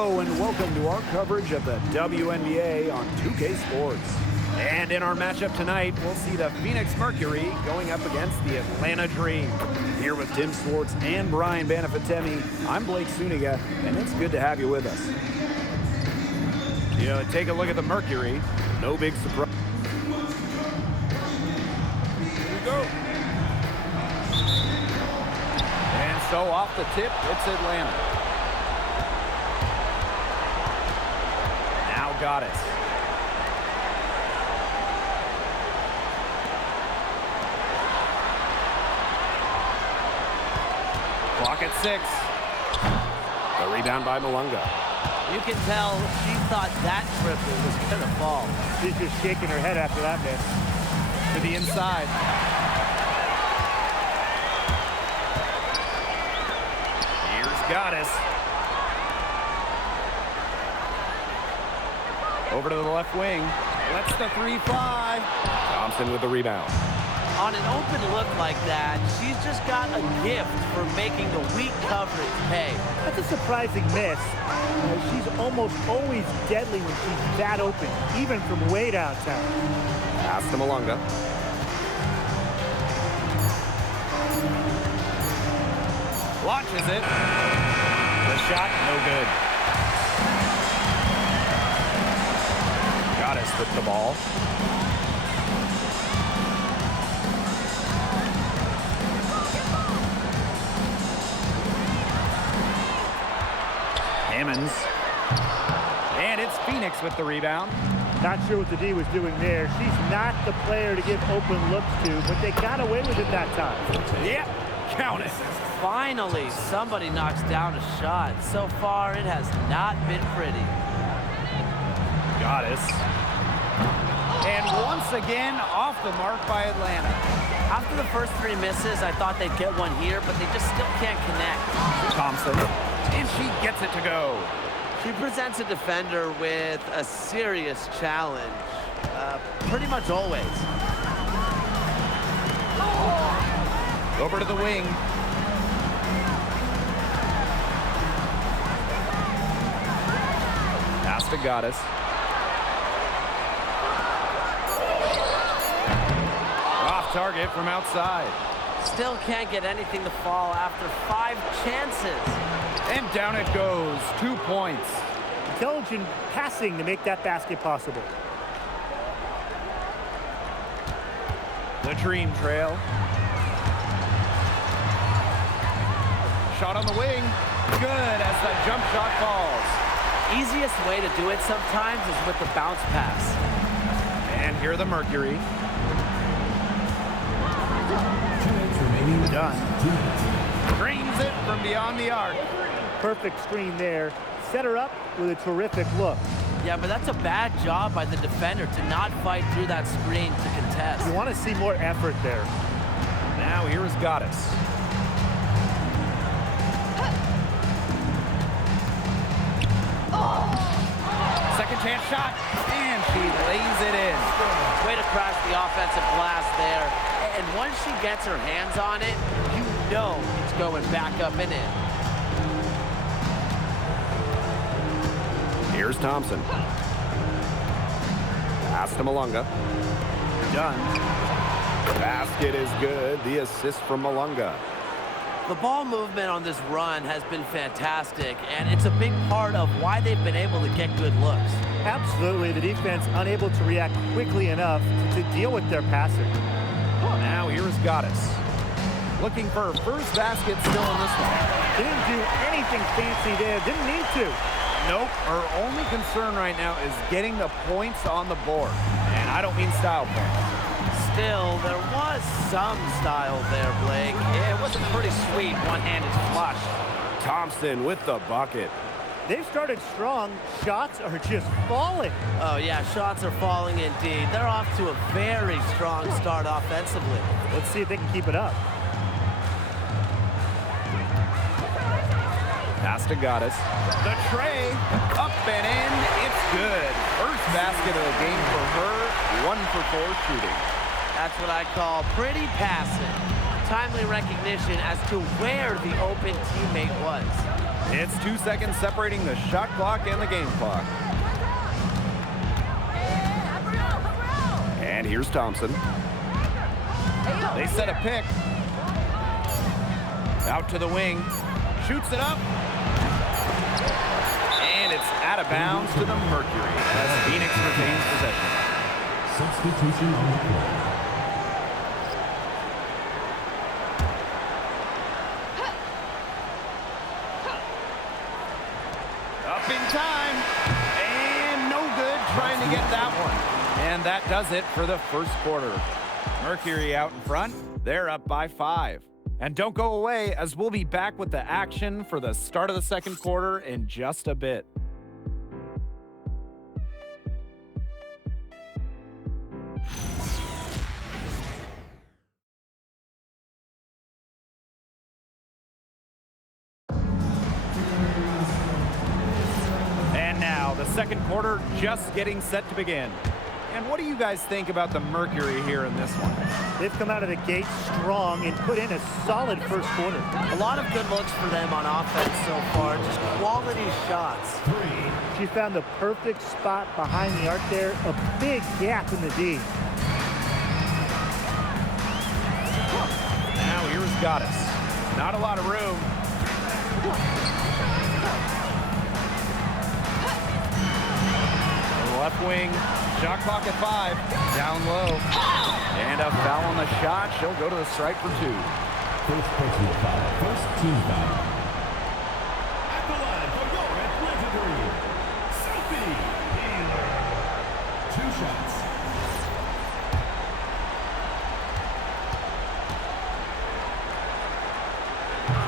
Hello and welcome to our coverage of the WNBA on 2K Sports. And in our matchup tonight, we'll see the Phoenix Mercury going up against the Atlanta Dream. Here with Tim Swartz and Brian Banafitemi, I'm Blake Suniga, and it's good to have you with us. Take a look at the Mercury. No big surprise. Here we go. And so off the tip, it's Atlanta. Now Goddess. Clock at 6. The rebound by Malunga. You can tell she thought that triple was going to fall. She's just shaking her head after that miss. To the inside. Here's Goddess. Over to the left wing. Lets the 3 fly. Thompson with the rebound. On an open look like that, she's just got a gift for making the weak coverage pay. That's a surprising miss. She's almost always deadly when she's that open, even from way downtown. Pass to Malunga. Launches it. The shot, no good. Goddess with the ball. Hammonds. And it's Phoenix with the rebound. Not sure what the D was doing there. She's not the player to give open looks to, but they got away with it that time. Yep, count it. Finally, somebody knocks down a shot. So far, it has not been pretty. Goddess. And once again, off the mark by Atlanta. After the first 3 misses, I thought they'd get one here, but they just still can't connect. Thompson. And she gets it to go. She presents a defender with a serious challenge, pretty much always. Over to the wing. Pass to Goddess. Off target from outside. Still can't get anything to fall after 5 chances. And down it goes. 2 points. Intelligent passing to make that basket possible. The Dream trail. Shot on the wing. Good as the jump shot falls. Easiest way to do it sometimes is with the bounce pass. And here the Mercury. Done. Screens it from beyond the arc. Perfect screen there. Set her up with a terrific look. Yeah, but that's a bad job by the defender to not fight through that screen to contest. You want to see more effort there. Now here is Goddess. Second chance shot, and she lays it in. Way to crash the offensive glass there. And once she gets her hands on it, you know it's going back up and in. Here's Thompson. Pass to Malunga. Done. Basket is good. The assist from Malunga. The ball movement on this run has been fantastic, and it's a big part of why they've been able to get good looks. Absolutely. The defense unable to react quickly enough to deal with their passing. Now here is Goddess. Looking for her first basket still in this one. Didn't do anything fancy there. Didn't need to. Nope. Her only concern right now is getting the points on the board. And I don't mean style points. Still, there was some style there, Blake. It was a pretty sweet one-handed flush. Thompson with the bucket. They've started strong. Shots are just falling. Oh, yeah, shots are falling indeed. They're off to a very strong start offensively. Let's see if they can keep it up. Pass to Goddess. The tray, up and in. It's good. First basket of the game for her. 1 for 4 shooting. That's what I call pretty passing. Timely recognition as to where the open teammate was. It's 2 seconds separating the shot clock and the game clock. And here's Thompson. They set a pick. Out to the wing. Shoots it up. And it's out of bounds to the Mercury as Phoenix retains possession. Substitution on the play. Up in time. And no good trying to get that one. And that does it for the first quarter. Mercury out in front. They're up by 5. And don't go away, as we'll be back with the action for the start of the second quarter in just a bit. And now, the second quarter just getting set to begin. And what do you guys think about the Mercury here in this one? They've come out of the gate strong and put in a solid first quarter. A lot of good looks for them on offense so far, just quality shots. She found the perfect spot behind the arc there, a big gap in the D. Now here's Goddess. Not a lot of room. Left wing, shot clock at 5, down low. And a foul on the shot. She'll go to the strike for 2. First personal foul. First team foul. At the line for your legendary, Sophie Taylor. 2 shots.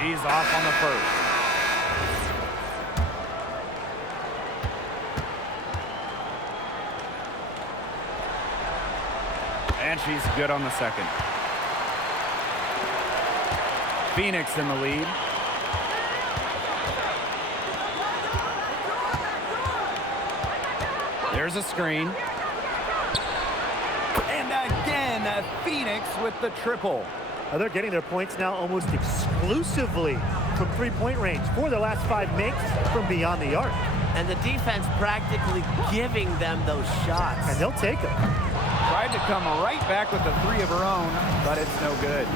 She's off on the first. And she's good on the second. Phoenix in the lead. There's a screen. And again, Phoenix with the triple. Now they're getting their points now almost exclusively from three-point range. 4 of their last 5 makes from beyond the arc. And the defense practically giving them those shots. And they'll take them. Tried to come right back with the 3 of her own, but it's no good.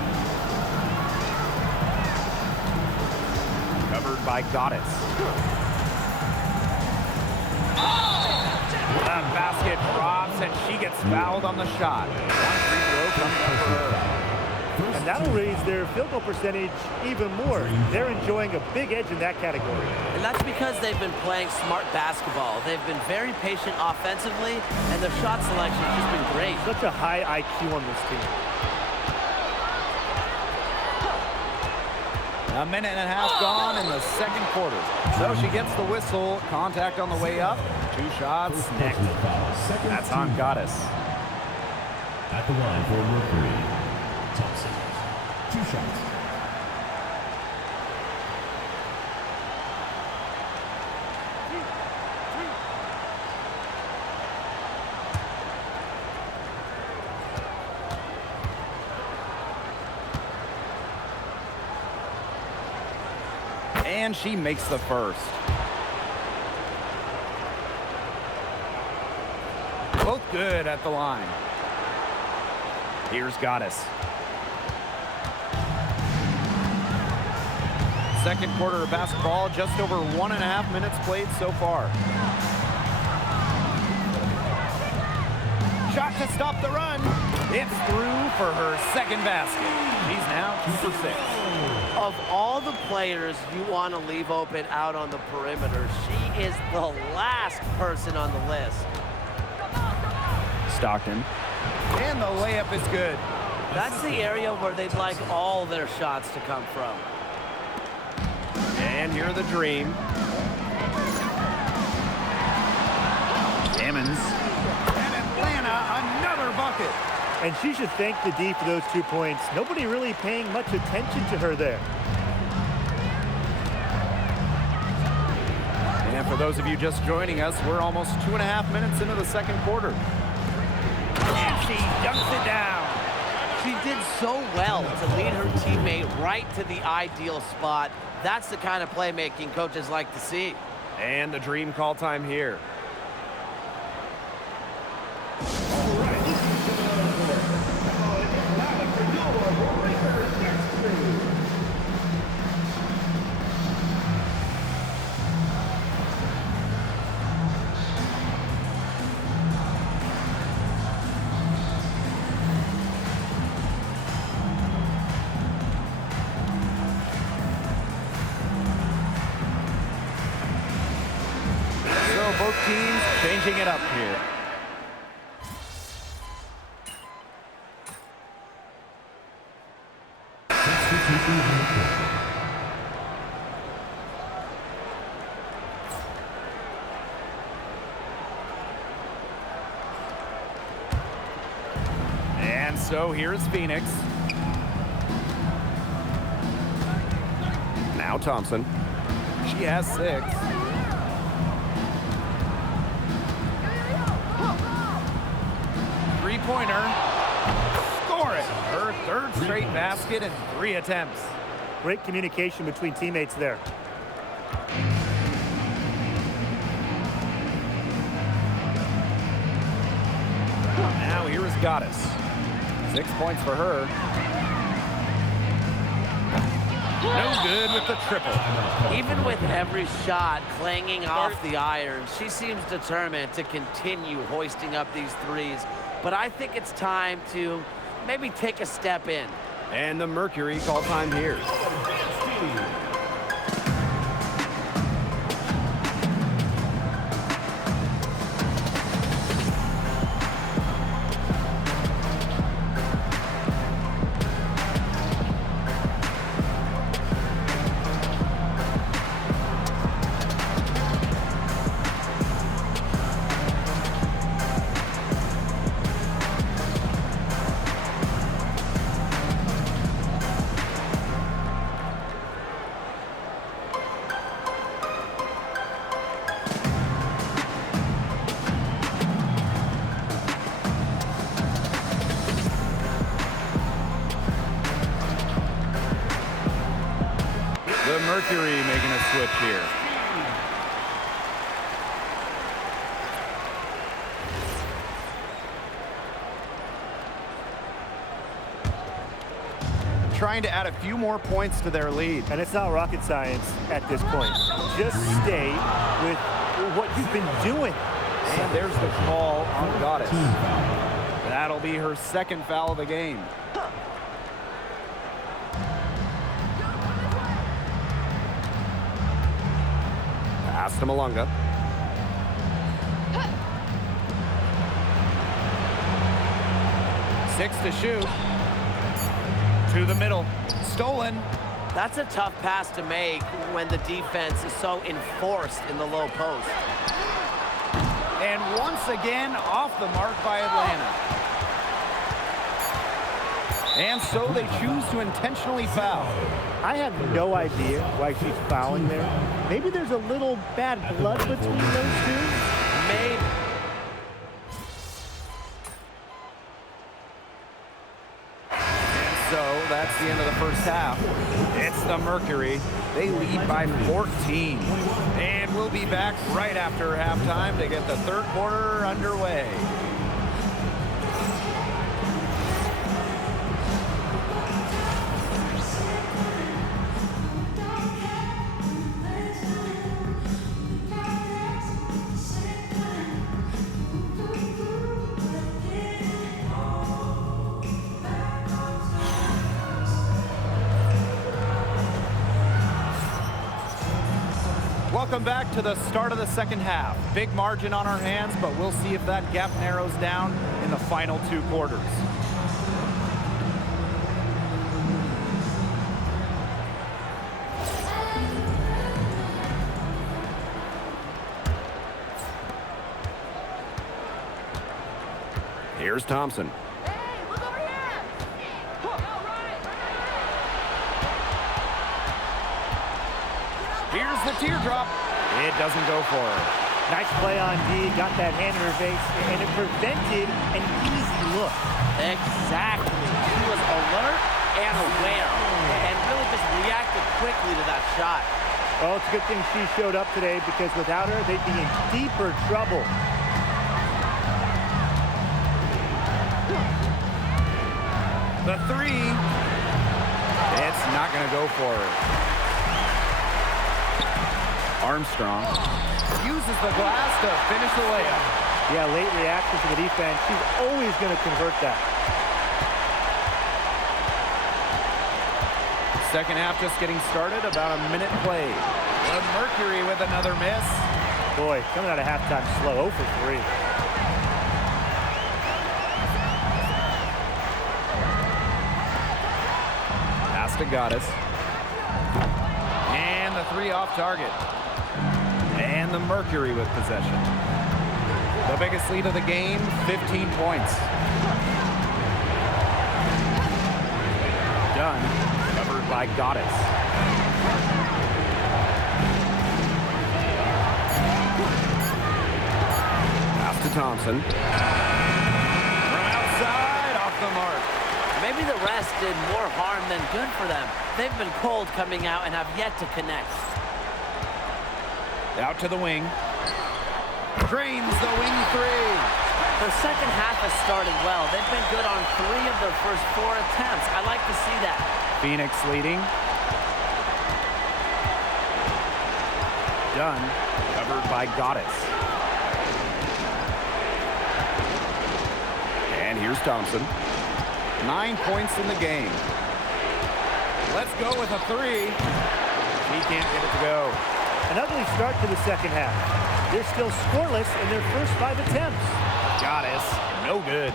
Covered by Goddess. The basket drops, and she gets fouled on the shot. 1 free throw comes up for her. And that'll raise their field goal percentage even more. They're enjoying a big edge in that category. And that's because they've been playing smart basketball. They've been very patient offensively, and their shot selection has just been great. Such a high IQ on this team. A minute and a half gone in the second quarter. So she gets the whistle. Contact on the way up. 2 shots. Next. That's on Goddess. At the line for Mercury, Thompson. 2 shots. And she makes the first. Both good at the line. Here's Goddess. Second quarter of basketball, just over 1.5 minutes played so far. Shot to stop the run. It's through for her second basket. She's now 2 for 6. Of all the players you want to leave open out on the perimeter, she is the last person on the list. Stockton. And the layup is good. That's the area where they'd like all their shots to come from. And here the Dream. Emmons. And Atlanta, another bucket. And she should thank the D for those 2 points. Nobody really paying much attention to her there. And for those of you just joining us, we're almost 2.5 minutes into the second quarter. And she dunks it down. She did so well to lead her teammate right to the ideal spot. That's the kind of playmaking coaches like to see. And the dream call time here. Both teams changing it up here. And so here's Phoenix. Now Thompson. She has 6. Three-pointer. Score it. Her 3rd straight basket in 3 attempts. Great communication between teammates there. Now here is Goddess. 6 points for her. No good with the triple. Even with every shot clanging off the iron, she seems determined to continue hoisting up these threes. But I think it's time to maybe take a step in. And the Mercury call time here. The Mercury making a switch here. Trying to add a few more points to their lead. And it's not rocket science at this point. Just stay with what you've been doing. And there's the call on Goddess. That'll be her 2nd foul of the game. Pass to Malunga. Six to shoot. To the middle. Stolen. That's a tough pass to make when the defense is so enforced in the low post. And once again, off the mark by Atlanta. And so they choose to intentionally foul. I have no idea why she's fouling there. Maybe there's a little bad blood between those two. Maybe. And so that's the end of the first half. It's the Mercury. They lead by 14. And we'll be back right after halftime to get the 3rd quarter underway. Welcome back to the start of the 2nd half. Big margin on our hands, but we'll see if that gap narrows down in the final 2 quarters. Here's Thompson. Hey, look over here! Here's the teardrop. It doesn't go for her. Nice play on D, got that hand in her face, and it prevented an easy look. Exactly. She was alert and aware, and really just reacted quickly to that shot. Well, it's a good thing she showed up today, because without her, they'd be in deeper trouble. The three. It's not going to go for her. Armstrong uses the glass to finish the layup. Yeah, late reaction to the defense. She's always going to convert that. Second half just getting started, about a minute played. The Mercury with another miss. Boy, coming out of halftime slow, 0 for 3. Pass to Goddess. And the three off target. And the Mercury with possession. The biggest lead of the game, 15 points. Done. Covered by Goddess. Pass to Thompson. From outside, off the mark. Maybe the rest did more harm than good for them. They've been cold coming out and have yet to connect. Out to the wing. Drains the wing three. Their second half has started well. They've been good on 3 of their first 4 attempts. I like to see that. Phoenix leading. Done. Covered by Goddess. And here's Thompson. 9 points in the game. Let's go with a three. She can't get it to go. An ugly start to the second half. They're still scoreless in their first 5 attempts. Goddess, no good.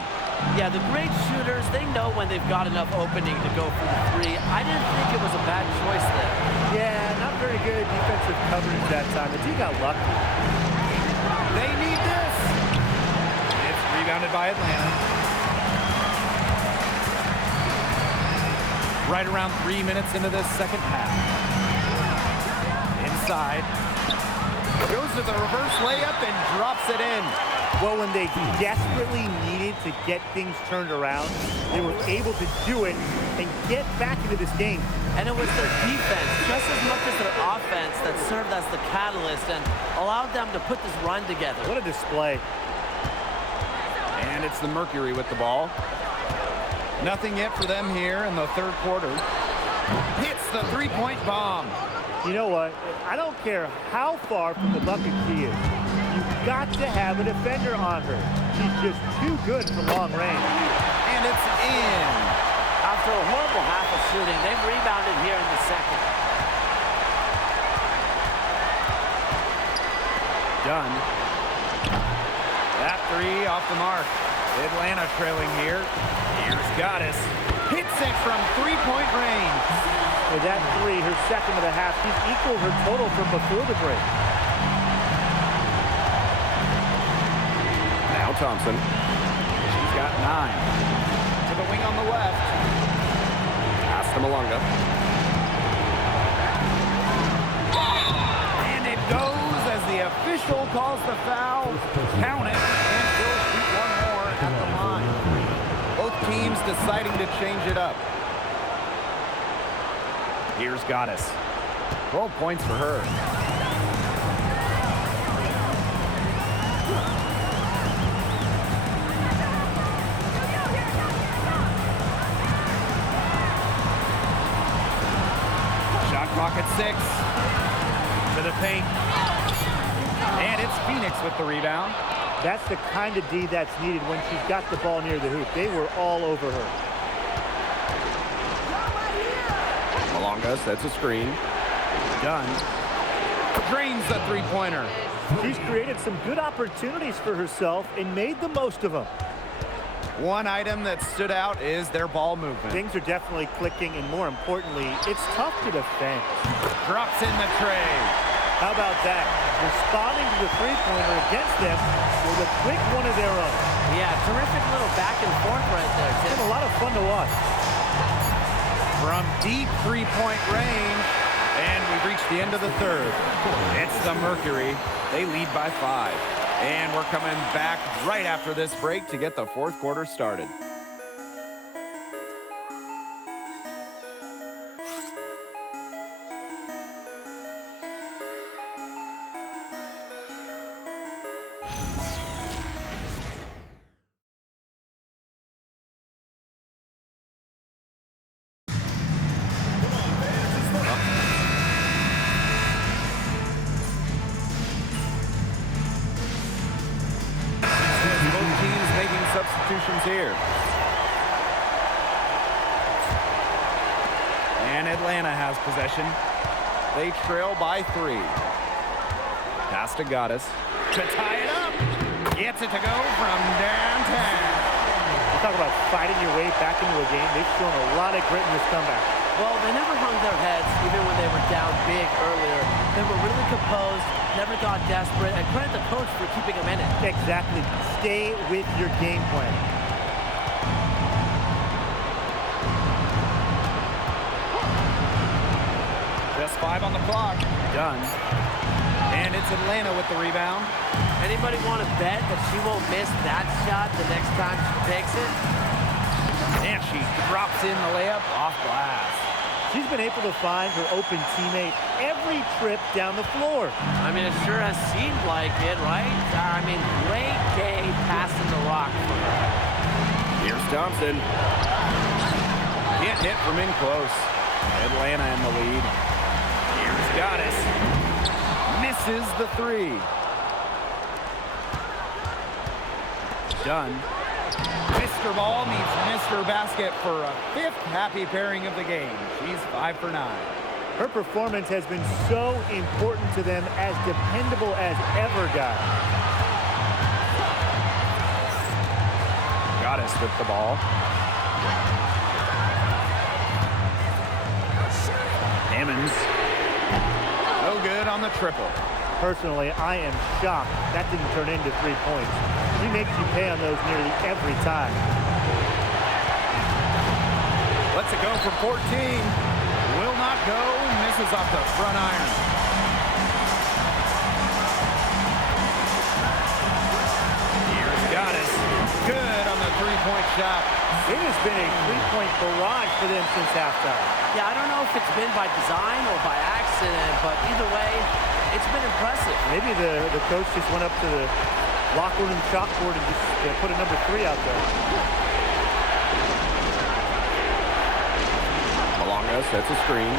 Yeah, the great shooters, they know when they've got enough opening to go for the 3. I didn't think it was a bad choice there. Yeah, not very good defensive coverage that time. The D got lucky. They need this. It's rebounded by Atlanta. Right around 3 minutes into this second half. Inside. Goes to the reverse layup and drops it in. Well, when they desperately needed to get things turned around, they were able to do it and get back into this game. And it was their defense, just as much as their offense, that served as the catalyst and allowed them to put this run together. What a display. And it's the Mercury with the ball. Nothing yet for them here in the third quarter. Hits the three-point bomb. You know what? I don't care how far from the bucket she is. You've got to have a defender on her. She's just too good for long range. And it's in. After a horrible half of shooting, they've rebounded here in the second. Done. That three off the mark. Atlanta trailing here. Here's Goddess. Hits it from three-point range. With that 3, her second of the half, she's equaled her total from before the break. Now Thompson. She's got 9. To the wing on the left. Pass to Malunga. And it goes as the official calls the foul. Count it. And she'll shoot one more at the line. Both teams deciding to change it up. Here's Goddess. 12 points for her. Shot clock at 6. To the paint. And it's Phoenix with the rebound. That's the kind of D that's needed when she's got the ball near the hoop. They were all over her. Malonga sets a screen. Done. Drains the three-pointer. She's created some good opportunities for herself and made the most of them. One item that stood out is their ball movement. Things are definitely clicking, and more importantly, it's tough to defend. Drops in the tray. How about that? Responding to the three-pointer against them with a quick one of their own. Yeah, terrific little back and forth right there, It's Tim. been a lot of fun to watch. From deep three-point range, And we've reached the end of the third. It's the Mercury. They lead by 5. And we're coming back right after this break to get the fourth quarter started. Substitutions here. And Atlanta has possession. They trail by 3. Pass to Goddess to tie it up. Gets it to go from downtown. You talk about fighting your way back into a game. They've shown a lot of grit in this comeback. Well, they never hung their heads, even when they were down big earlier. They were really composed, never got desperate, and credit the coach for keeping them in it. Exactly. Stay with your game plan. Just 5 on the clock. Done. And it's Atlanta with the rebound. Anybody want to bet that she won't miss that shot the next time she takes it? And she drops in the layup off glass. She's been able to find her open teammate every trip down the floor. I mean, it sure has seemed like it, right? I mean, great game passing the rock for her. Here's Thompson. Can't hit from in close. Atlanta in the lead. Here's Goddess. Misses the 3. Done. Mr. Ball meets Mr. Basket for a 5th happy pairing of the game. She's 5 for 9. Her performance has been so important to them, as dependable as ever, guys. Goddess with the ball. Hammonds. No good on the triple. Personally, I am shocked that didn't turn into 3 points. She makes you pay on those nearly every time. Lets it go for 14. Will not go. Misses off the front iron. Here's Goddess. Good on the 3-point shot. It has been a 3-point barrage for them since halftime. Yeah, I don't know if it's been by design or by accident, but either way, it's been impressive. Maybe the coach just went up to the locker room chalkboard and just put a number 3 out there. Malonga sets a screen.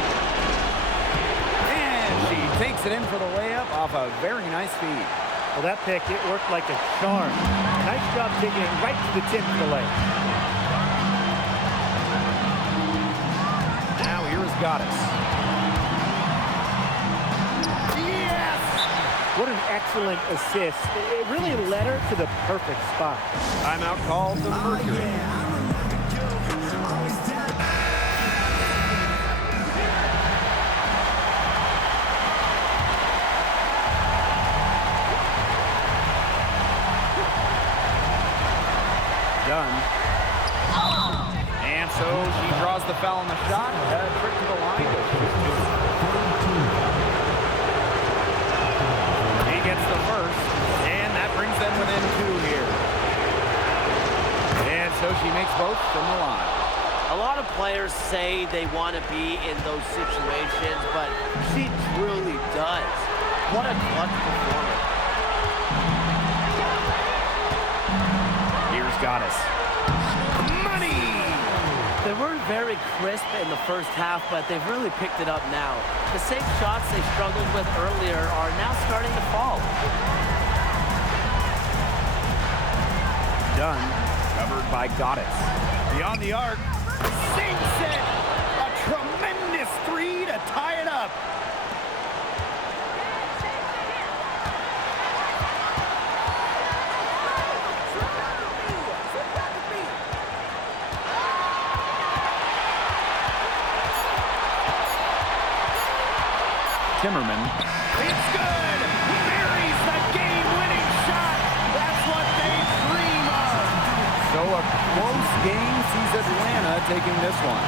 And she takes it in for the layup off a very nice feed. Well, that pick, it worked like a charm. Nice job taking it right to the tip of the leg. Now here is Goddess. Yes! What an excellent assist. It really led her to the perfect spot. Timeout called the Mercury. Done. And so she draws the foul on the shot. Trick to the line. He gets the first, and that brings them within 2 here. And so she makes both from the line. A lot of players say they want to be in those situations, but she truly does. What a clutch performance. Here's Goddess. Money! They weren't very crisp in the first half, but they've really picked it up now. The same shots they struggled with earlier are now starting to fall. Done. Covered by Goddess. Beyond the arc. Sinks it! A tremendous 3 to tie it up. Timmerman. It's good! Buries the game-winning shot! That's what they dream of! So a close game sees Atlanta taking this one.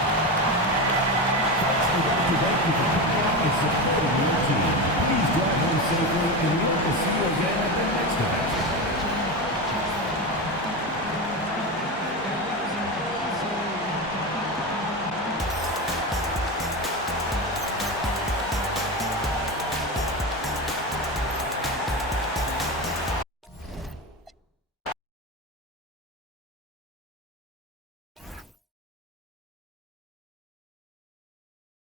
would like to thank you for coming out and supporting your team. Please drive home safely, and we hope to see you again at the next event.